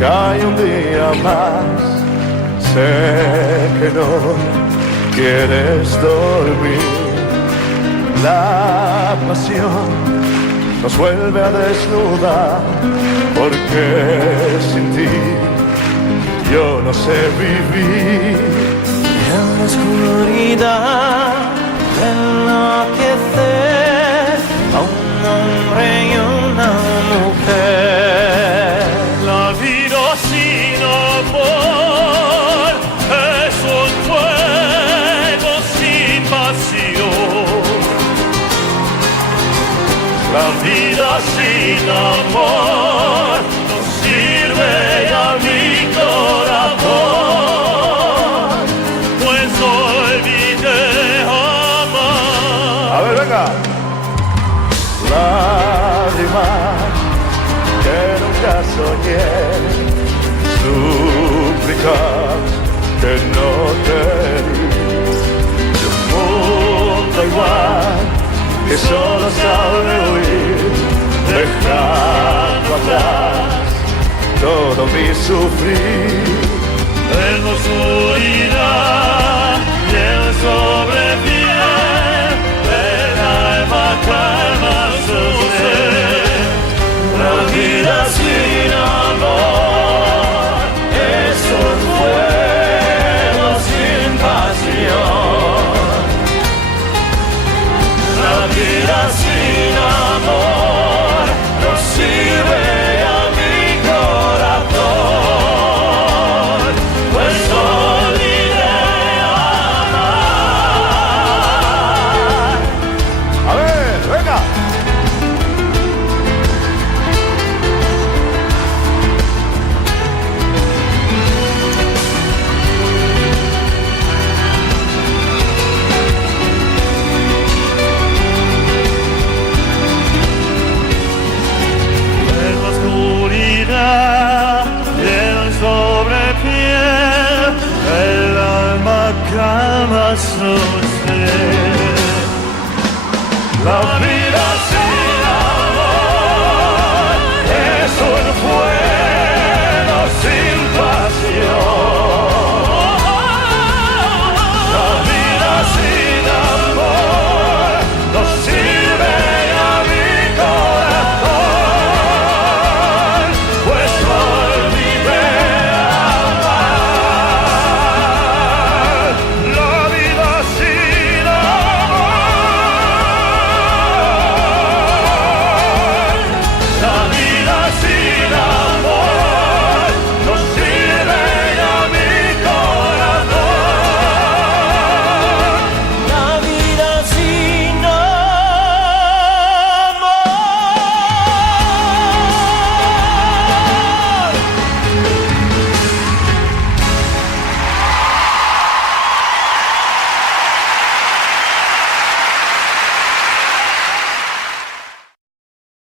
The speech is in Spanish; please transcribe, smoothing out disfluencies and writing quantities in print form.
cae un día más. Sé que no quieres dormir. La pasión nos vuelve a desnudar, porque sin ti yo no sé vivir. Y en la oscuridad enloquecer a un hombre y una mujer. La vida sin amor es un fuego sin pasión. La vida sin amor no sirve a mi corazón, pues olvidé amar. A ver, venga. Lágrimas que nunca soñé, súplicas que no te di, de un mundo igual que solo sabe huir, dejando atrás todo mi sufrir. En la oscuridad y el sol